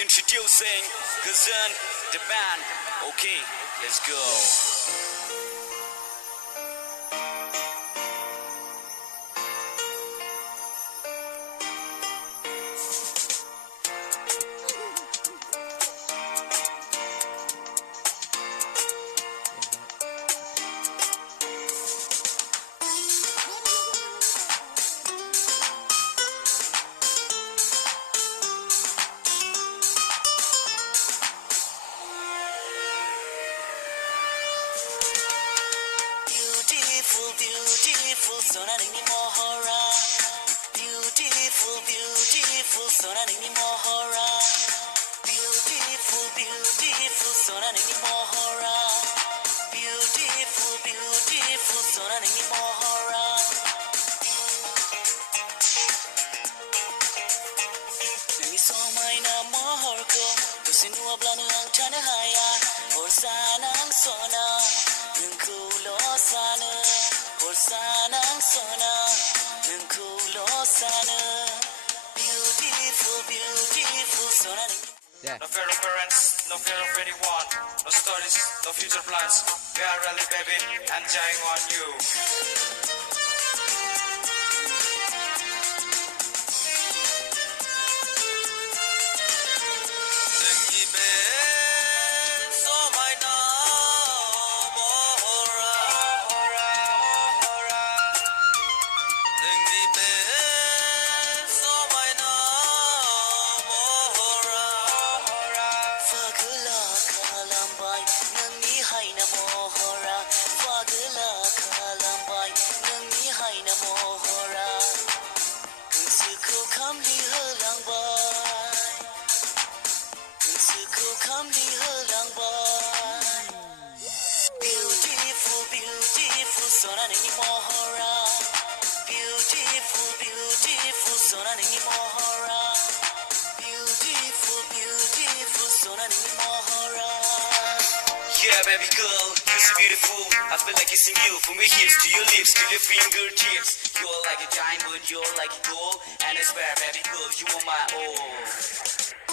introducing Kazan, the band. Okay, let's go. Beautiful, sonaring ni mohora. Beautiful, sonaring ni mohora. Beautiful, sonaring ni mohora. Beautiful, sonaring ni mohora. Nami somay na mohor ko, tusinua blanu ang tanahaya, or sanang sona, ng kulo sana. Sanang sona, ng kulo sana. Beautiful, sona. Yeah. No fear of parents, no fear of anyone. No stories, no future plans. We are really, baby, enjoying on you. Beautiful, sonaring ni mohora. Beautiful, sonaring ni mohora. Beautiful, sonaring ni mohora. Yeah, baby girl, you're so beautiful. I feel like kissing you from your hips to your lips to your fingertips. You're like a diamond, you're like a gold, and I swear, baby girl, you are my all.